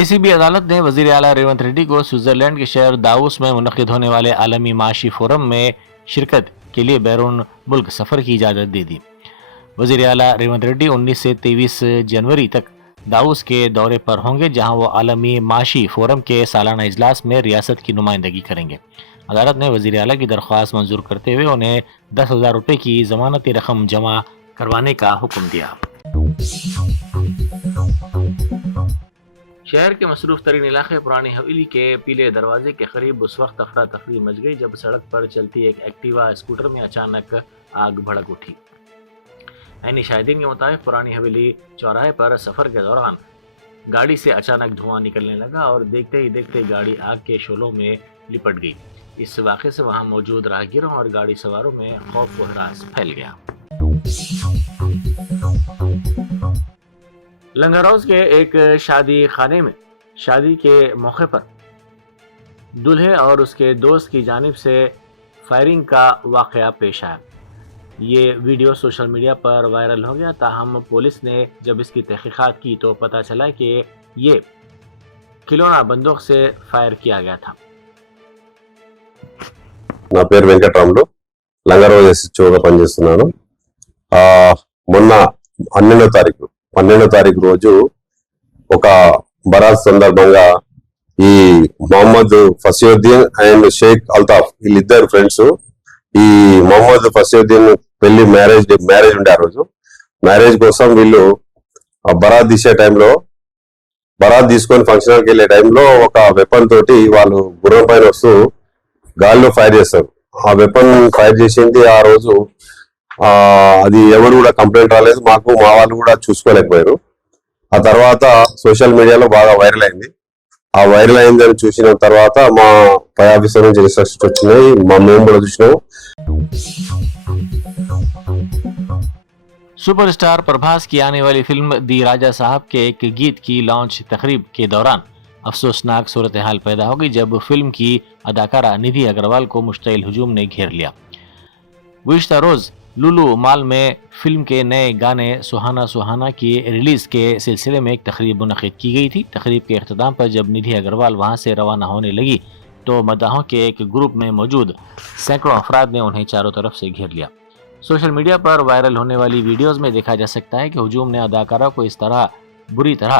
ACB अदालत ने वजीर आला रेवंत रेड्डी को स्विट्जरलैंड के शहर दावोस में मुनक्किद होने वाले आलमी माशी फोरम में शिरकत के लिए बैरून मुल्क सफर की इजाजत दे दी। वजीर आला रेवंत रेड्डी 19 से 23 जनवरी तक दावोस के दौरे पर होंगे, जहां वो आलमी माशी फोरम के सालाना इजलास में रियासत की नुमाइंदगी करेंगे। अदालत ने वजीर आला की दरख्वास्त मंजूर करते हुए उन्हें 10,000 रुपये की जमानती रकम जमा करवाने का हुक्म दिया। शहर के मसरूफ तरीन इलाके पुरानी हवेली के पीले दरवाजे के करीब उस वक्त अफरा तफरी मच गई जब सड़क पर चलती एक एक्टिवा स्कूटर में अचानक आग भड़क उठी। ऐनी शाहिदीन के मुताबिक पुरानी हवेली चौराहे पर सफर के दौरान गाड़ी से अचानक धुआं निकलने लगा और देखते ही देखते गाड़ी आग के शोलों में लिपट गई। इस वाक़े से वहां मौजूद राहगीरों और गाड़ी सवारों में खौफ व हरास फैल गया। लंगरौज के एक शादी खाने में शादी के मौके पर दूल्हे और उसके दोस्त की जानिब से फायरिंग का वाक़या पेश आया। ये वीडियो सोशल मीडिया पर वायरल हो गया। ताहम पुलिस ने जब इसकी तहकीकात की तो पता चला कि ये खिलौना बंदूक से फायर किया गया था। నా పేరు వెంకటరాములు, లంగరోజ్ ఎస్హెచ్ఓగా పనిచేస్తున్నాను. మొన్న 12వ తారీఖు రోజు ఒక బరాత్ సందర్భంగా ఈ మొహమ్మద్ ఫసియుద్దీన్ అండ్ షేక్ అల్తాఫ్ వీళ్ళిద్దరు ఫ్రెండ్స్, ఈ మొహమ్మద్ ఫసియుద్దీన్ పెళ్లి మ్యారేజ్ ఉండే ఆ రోజు మ్యారేజ్ కోసం వీళ్ళు బరాత్ తీసే టైంలో, బరాత్ తీసుకొని ఫంక్షన్ హాల్కి వెళ్ళే టైంలో ఒక వెపన్ తోటి వాళ్ళు గుర్రం పైన వస్తూ గాల్లో ఫైర్ చేస్తారు. ఆ వెపన్ ఫైర్ చేసింది ఆ రోజు అది ఎవరు కూడా కంప్లైంట్ రాలేదు, మాకు మా వాళ్ళు కూడా చూసుకోలేకపోయారు. ఆ తర్వాత సోషల్ మీడియాలో బాగా వైరల్ అయింది. ఆ వైరల్ అయిందని చూసిన తర్వాత మా పై ఆఫీసర్ నుంచి ఇన్స్ట్రక్షన్స్ వచ్చినాయి, మేము కూడా చూసినాము. सुपरस्टार प्रभास की आने वाली फिल्म दी राजा साहब के एक गीत की लॉन्च तकरीब के दौरान अफसोसनाक सूरत हाल पैदा हो गई जब फिल्म की अदाकारा निधि अग्रवाल को मुश्तइल हुजूम ने घेर लिया। गुज़िश्ता रोज लुलु मॉल में फिल्म के नए गाने सुहाना सुहाना की रिलीज के सिलसिले में एक तकरीब मुनक़िद की गई थी। तकरीब के अख्ताम पर जब निधि अग्रवाल वहां से रवाना होने लगी तो मदाहों के एक ग्रुप में मौजूद सैकड़ों अफराद ने उन्हें चारों तरफ से घेर लिया। सोशल मीडिया पर वायरल होने वाली वीडियोस में देखा जा सकता है कि हुजूम ने अदाकारा को इस तरह बुरी तरह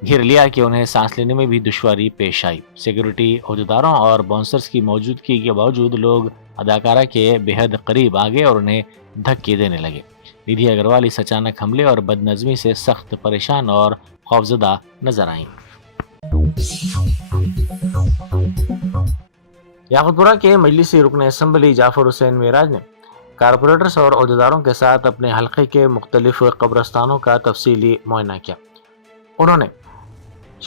घेर लिया कि उन्हें सांस लेने में भी दुश्वारी पेश आई। सिक्योरिटी अहदेदारों और बाउंसर्स की मौजूदगी के बावजूद लोग अदाकारा के बेहद करीब आ गए और उन्हें धक्के देने लगे। निधि अग्रवाल इस अचानक हमले और बदनज़मी से सख्त परेशान और खौफजदा नजर आईं। याकुतपुरा के मजलिसी रुकन असम्बली जाफर हुसैन मेराज ने कारपोरेटर्स और अहदेदारों के साथ अपने हल्के के मुख्तलिफ कब्रस्तानों का तफसीली मुआयना किया। उन्होंने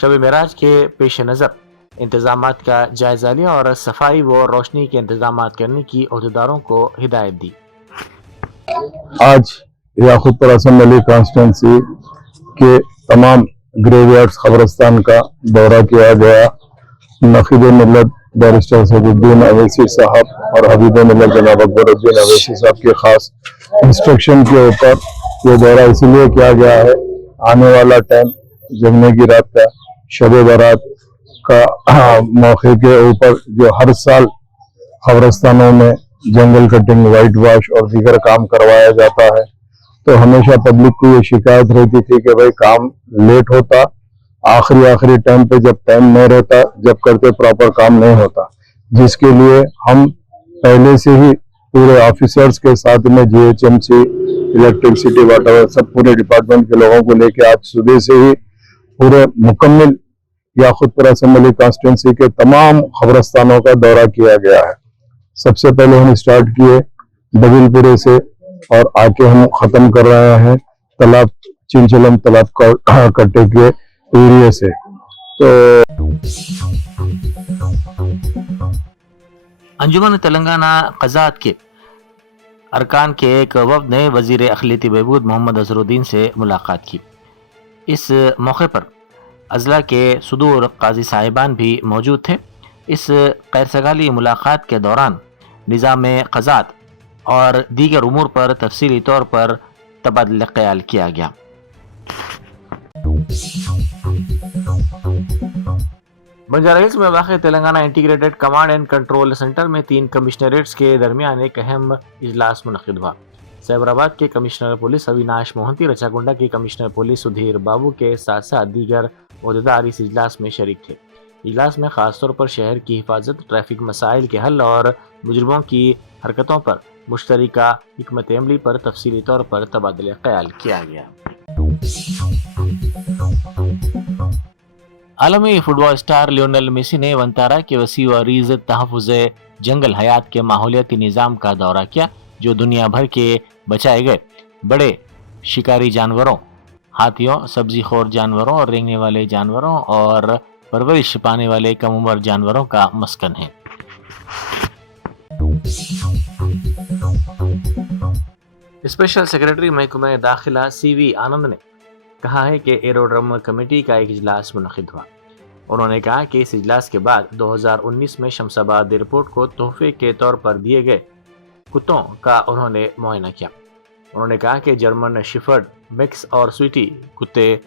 शब मेराज के पेश नज़र इंतजामात का जायजा लिया और सफाई व रोशनी के इंतजामात करने की अहदेदारों को हिदायत दी। आज याकुतपुरा असम्बली कॉन्स्टिट्यूंसी के तमाम ग्रेवयार्ड्स कब्रस्तान का दौरा किया गया। नखीब मिल्लत बैरिस्टर सैफुद्दीन अवैसी साहब और हबीब मिल्लत जनाब अकबरुद्दीन अवैसी साहब के खास इंस्ट्रक्शन के ऊपर ये दौरा इसलिए किया गया है, आने वाला टाइम जमने की रात का शब बारात का मौके के ऊपर जो हर साल कब्रस्तानों में जंगल कटिंग, वाइट वॉश और दीगर काम करवाया जाता है, तो हमेशा पब्लिक को ये शिकायत रहती थी कि भाई काम लेट होता, आखिरी टाइम पे जब टाइम नहीं रहता, जब करते प्रॉपर काम नहीं होता, जिसके लिए हम पहले से ही पूरे ऑफिसर्स के साथ में GHMC, इलेक्ट्रिसिटी, वाटर, सब पूरे डिपार्टमेंट के लोगों को लेके आज सुबह से ही पूरे मुकम्मल याकुतपुरा असम्बली कॉन्स्टिट्यूंसी के तमाम कब्रस्तानों का दौरा किया गया है। सबसे पहले हम स्टार्ट किए डबिलपुरे से और आके हम खत्म कर रहे हैं तालाब चिंचलम तालाब कट्टे के एरिया से। तो अंजुमन तेलंगाना क़ज़ात के अरकान के एक वफ़द ने वज़ीर अक़लियती बहबूद मोहम्मद अज़हरुद्दीन से मुलाकात की। इस मौके पर अज़ला के सुदूर काजी साहिबान भी मौजूद थे। इस गैरसगाली मुलाकात के दौरान निज़ाम क़ज़ात और दीगर उमूर पर तफसीली तौर पर तबादला ख्याल किया गया। बंजारा हिल्स में वाक़ Telangana integrated command and control centre में 3 कमिश्नरेट्स के दरमियान एक अहम इजलास मुनक़िद हुआ। साइबराबाद के कमिश्नर पुलिस अविनाश मोहंती, रचागुंडा के कमिश्नर पुलिस सुधीर बाबू के साथ साथ दीगर ओहदेदार इस इजलास में शरीक थे। इजलास में खासतौर पर शहर की हिफाजत, ट्रैफिक मसाइल के हल और मुजरिमों की हरकतों पर मुश्तरका हिकमत अमली पर तफसीली तौर पर तबादला ख्याल किया गया। आलमी फुटबॉल स्टार लियोनेल मेसी ने वंतारा के वसी व अरीज़ तहफ़्फ़ुज़ जंगल हयात के माहौलियाती निज़ाम का दौरा किया, जो दुनिया भर के बचाए गए बड़े शिकारी जानवरों, हाथियों, सब्जी खोर जानवरों और रेंगने वाले जानवरों और परवरिश पाने वाले कम उम्र जानवरों का मस्कन है। स्पेशल सेक्रेटरी महकमा दाखिला CV आनंद ने कहा है कि एरोड्रम कमेटी का एक इजलास मुनक़िद हुआ। उन्होंने कहा कि इस इजलास के बाद 2019 में शमशाबाद एयरपोर्ट को तोहफे के तौर पर दिए गए कुत्तों का उन्होंने मुआयना किया। उन्होंने कहा कि जर्मन शिफर्ड, मिक्स और स्वीटी कुत्ते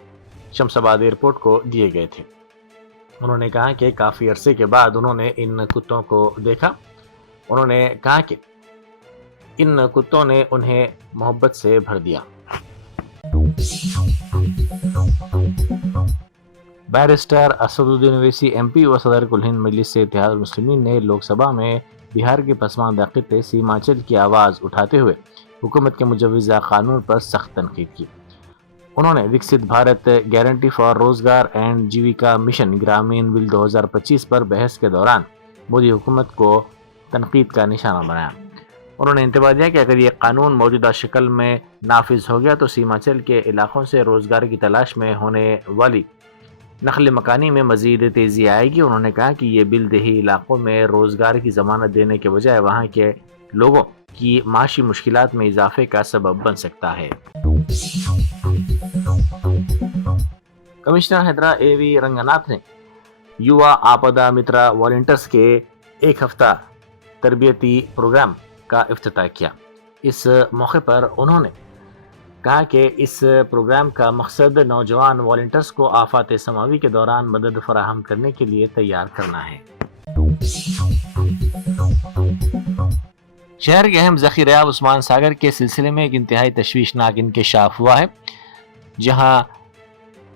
शमशाबाद एयरपोर्ट को दिए गए थे। उन्होंने कहा कि काफ़ी अरसे के बाद उन्होंने इन कुत्तों को देखा। उन्होंने कहा कि इन कुत्तों ने उन्हें मोहब्बत से भर दिया। बैरिस्टर असदुद्दीन ओवैसी MP व सदर कुल हिंद मजलिस इत्तेहादुल मुस्लिमीन ने लोकसभा में बिहार के पसमानदा खित्ते सीमांचल की आवाज़ उठाते हुए हुकूमत के मुजव्वज़ा कानून पर सख्त तनकीद की। उन्होंने विकसित भारत गारंटी फॉर रोजगार एंड जीविका मिशन ग्रामीण बिल 2025 पर बहस के दौरान मोदी हुकूमत को तनकीद का निशाना बनाया। उन्होंने इंतबा दिया कि अगर ये कानून मौजूदा शक्ल में नाफिज हो गया तो सीमांचल के इलाकों से रोजगार की तलाश में होने वाली नकल मकानी में मजीद तेज़ी आएगी। उन्होंने कहा कि ये बिल देही इलाकों में रोजगार की ज़मानत देने के बजाय वहाँ के लोगों की माशी मुश्किलात में इजाफे का सबब बन सकता है। कमिश्नर हैदरा AV रंगनाथ ने युवा आपदा मित्रा वॉलंटियर्स के एक हफ्ता तरबियती प्रोग्राम का इफ्तिताह किया। इस मौके पर उन्होंने कहा कि इस प्रोग्राम का मकसद नौजवान वॉलंटियर्स को आफात समावी के दौरान मदद फराहम करने के लिए तैयार करना है। शहर के अहम ज़ख़ीरायाब उस्मान सागर के सिलसिले में एक इंतहाई तशवीशनाक इंकशाफ हुआ है, जहां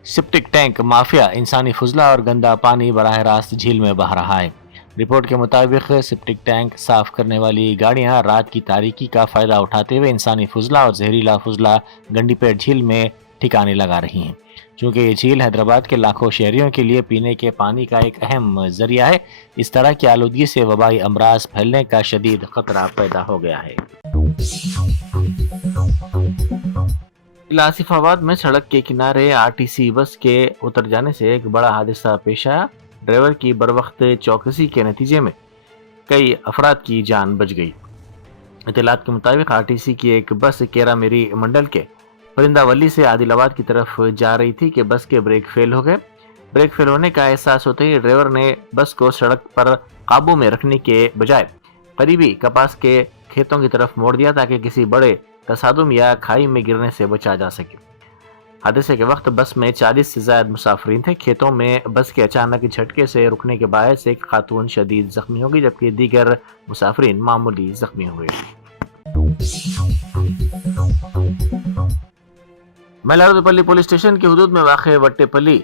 सेप्टिक टैंक माफिया इंसानी फुजला और गंदा पानी बराह रास्त झील में बहा रहा है। रिपोर्ट के मुताबिक सेप्टिक टैंक साफ करने वाली गाड़ियां रात की तारीकी का फ़ायदा उठाते हुए इंसानी फुजला और जहरीला फुजला गंडीपेट झील में ठिकाने लगा रही हैं। चूँकि ये झील हैदराबाद के लाखों शहरियों के लिए पीने के पानी का एक अहम जरिया है, इस तरह की आलूदगी से वबाई अमराज फैलने का शदीद खतरा पैदा हो गया है। आसिफाबाद में सड़क के किनारे RTC बस के उतर जाने से एक बड़ा हादसा पेश आया। ड्राइवर की बरवक्त चौकसी के नतीजे में कई अफराद की जान बच गई। इत्तलात के मुताबिक RTC की एक बस केरा मेरी मंडल के परिंदावली से आदिलाबाद की तरफ जा रही थी कि बस के ब्रेक फेल हो गए। ब्रेक फेल होने का एहसास होते ही ड्राइवर ने बस को सड़क पर काबू में रखने के बजाय करीबी कपास के खेतों की तरफ मोड़ दिया ताकि किसी बड़े तसादुम या खाई में गिरने से बचा जा सके। हादसे के वक्त बस में 40 से ज्यादा मुसाफिरीन थे। खेतों में बस के अचानक झटके से रुकने के बायस एक खातून शदीद जख्मी हो गई, जबकि दीगर मुसाफिरीन मामूली जख्मी हुए। मल्लारुपल्ली पुलिस स्टेशन की हुदूद में वाक़ वट्टेपल्ली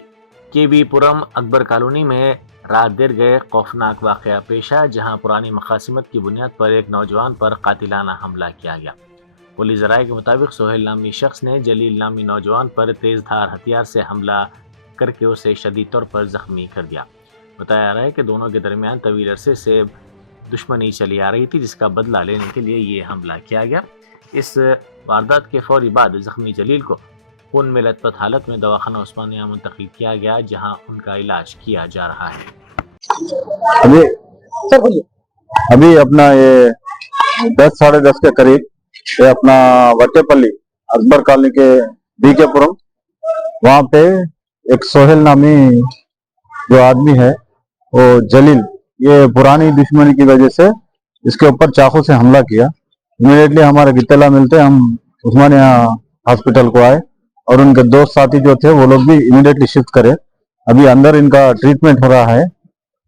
KB-पुरम अकबर कॉलोनी में रात देर गए खौफनाक वाक़या पेश आया, जहां पुरानी मखासिमत की बुनियाद पर एक नौजवान पर कातिलाना हमला किया गया। पुलिस ज़राए के मुताबिक सोहेल नामी शख्स ने जलील नामी नौजवान पर तेज़ धार हथियार से हमला करके उसे शदीद तौर पर ज़ख्मी कर दिया। बताया जा रहा है कि दोनों के दरमियान तवील अरसे से दुश्मनी चली आ रही थी, जिसका बदला लेने के लिए ये हमला किया गया। इस वारदात के फौरी बाद ज़ख्मी जलील को खून में लथपथ हालत में दवाखाना उस्मानिया मुंतकिल किया गया, जहाँ उनका इलाज किया जा रहा है। अभी अपना ये 10 साढ़े 10 के करीब ये अपना वट्टेपल्ली अकबर कॉलोनी के BK-पुरम वहाँ पे एक सोहेल नामी जो आदमी है वो जलील, ये पुरानी दुश्मनी की वजह से इसके ऊपर चाकू से हमला किया। इमीडिएटली हमारे इत्तला मिलते हम उस्मानिया हॉस्पिटल को आए और उनके दोस्त साथी जो थे वो लोग भी इमीडिएटली शिफ्ट करे। अभी अंदर इनका ट्रीटमेंट हो रहा है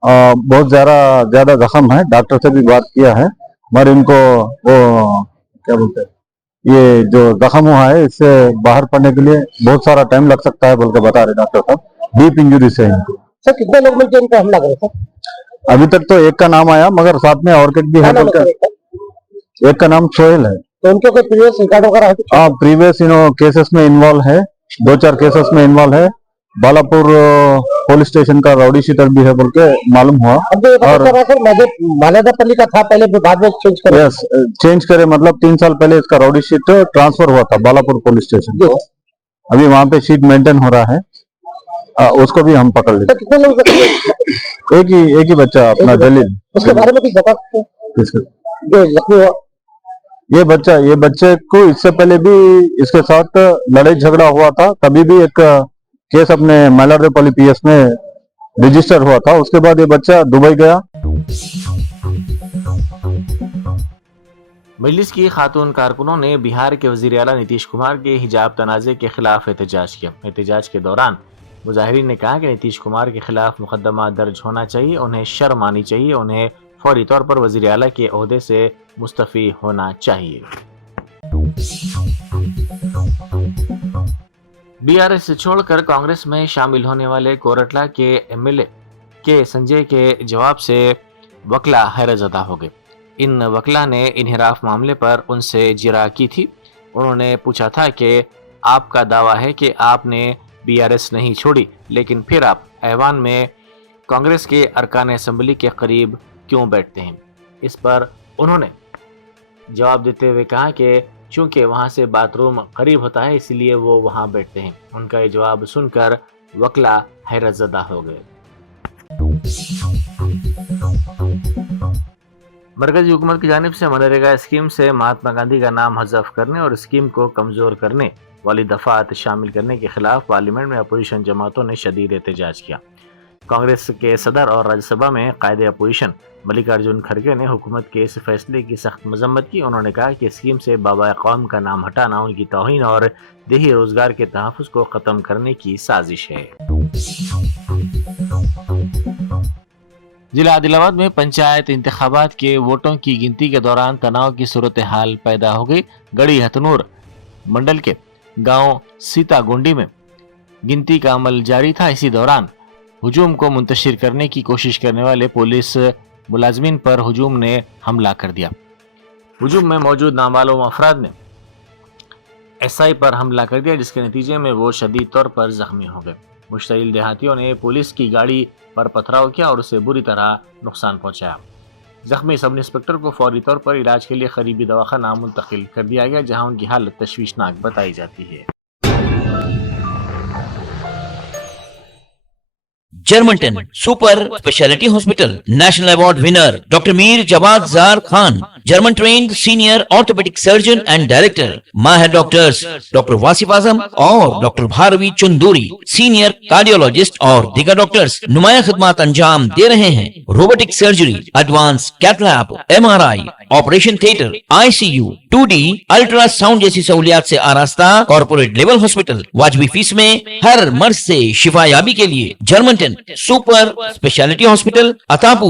बहुत ज्यादा जख्म है, डॉक्टर से भी बात किया है, मगर इनको वो क्या बोलते हैं, ये जो जख्म हुआ है इससे बाहर पड़ने के लिए बहुत सारा टाइम लग सकता है बोल के बता रहे डॉक्टर साहब। डीप इंजरी से इनको। सर कितने लोग मिलकर इनको हमला करे सर? अभी तक तो एक का नाम आया, मगर साथ में और भी है बोल के। एक का नाम सोहेल है। तो उनके कोई प्रीवियस रिकॉर्ड वगैरह है? हाँ, प्रीवियस केसेस में इन्वॉल्व है, 2-4 केसेस में इन्वॉल्व है। बालापुर पुलिस स्टेशन का राउडी शीटर भी है बोल के मालूम हुआ। अब तो ये पता चल रहा है सर मालेदापल्ली का था पहले, बाद में चेंज करे। यस, चेंज करे, मतलब 3 साल पहले इसका राउडी शीट ट्रांसफर हुआ था बालापुर पुलिस स्टेशन। अभी वहाँ पे शीट मेंटेन हो रहा है, उसको भी हम पकड़ लेते। तो कितने लोग? एक ही बच्चा अपना जलील। उसके बारे में कुछ बता सकते हैं? जो जख्मी हुआ ये बच्चे को इससे पहले भी इसके साथ लड़ाई झगड़ा हुआ था, तभी भी एक केस अपने मैलारदेपल्ली पीएस में रजिस्टर हुआ था। उसके बाद ये बच्चा दुबई गया। मजलिस की खातून कारकुनों ने बिहार के वजीर आला नीतीश कुमार के हिजाब तनाज़े के खिलाफ एहतजाज किया। एहतजाज के दौरान मुजाहिरीन ने कहा कि नीतीश कुमार के खिलाफ मुकदमा दर्ज होना चाहिए, उन्हें शर्म आनी चाहिए, उन्हें फौरी तौर पर वजीर आला के ओहदे से मुस्तफी होना चाहिए। बीआरएस छोड़कर कांग्रेस में शामिल होने वाले कोरटला के एमएलए के संजय के जवाब से वकला हैरतज़दा हो गए। इन वकला ने इन्हिराफ मामले पर उनसे जिरा की थी। उन्होंने पूछा था कि आपका दावा है कि आपने बीआरएस नहीं छोड़ी, लेकिन फिर आप ऐवान में कांग्रेस के अरकान असम्बली के करीब क्यों बैठते हैं? इस पर उन्होंने जवाब देते हुए कहा कि चूंकि वहां से बाथरूम करीब होता है इसलिए वो वहां बैठते हैं। उनका ये जवाब सुनकर वकला हैरतज़दा हो गए। मरकजी हुकूमत की जानिब से मनरेगा स्कीम से महात्मा गांधी का नाम हज़फ करने और स्कीम को कमज़ोर करने वाली दफ़ात शामिल करने के खिलाफ पार्लियामेंट में अपोजिशन जमातों ने शदीद एहतजाज किया। कांग्रेस के सदर और राज्यसभा में कायदे अपोजिशन मल्लिकार्जुन खड़गे ने हुकूमत के इस फैसले की सख्त मजम्मत की। उन्होंने कहा कि स्कीम से बाबा कौम का नाम हटाना उनकी तौहीन और देही रोजगार के तहफ़्फ़ुज़ को ख़त्म करने की साजिश है। जिला आदिलाबाद में पंचायत इंतखाबात के वोटों की गिनती के दौरान तनाव की सूरत हाल पैदा हो गई। गढ़ी हथनूर मंडल के गांव सीतागुंडी में गिनती का अमल जारी था। इसी दौरान हुजूम को मुंतशिर करने की कोशिश करने वाले पुलिस मुलाजमीन पर हुजूम ने हमला कर दिया। हुजूम में मौजूद नामालूम अफराद ने एसआई पर हमला कर दिया, जिसके नतीजे में वो शदीद तौर पर जख्मी हो गए। मुश्तइल देहातियों ने पुलिस की गाड़ी पर पथराव किया और उसे बुरी तरह नुकसान पहुंचाया। जख्मी सब इंस्पेक्टर को फौरी तौर पर इलाज के लिए करीबी दवाखाना मुंतकिल कर दिया गया, जहां उनकी हालत तशवीशनाक बताई जाती है। जर्मनटन super speciality hospital national award winner doctor Mir Jawad Jar Khan, German trained senior orthopaedic surgeon and director, माहिर डॉक्टर्स डॉक्टर वासिफ आजम और doctor Bharvi Chanduri, senior cardiologist और दीगर डॉक्टर्स नुमाया खिदमत अंजाम दे रहे हैं। Robotic surgery, advance cath lab, MRI, operation theatre, ICU, 2D ultrasound जैसी सहूलियात से आरास्ता कॉर्पोरेट लेवल हॉस्पिटल। वाजबी फीस में हर मर्ज से शिफायाबी के लिए Germanton super speciality hospital, Attapur.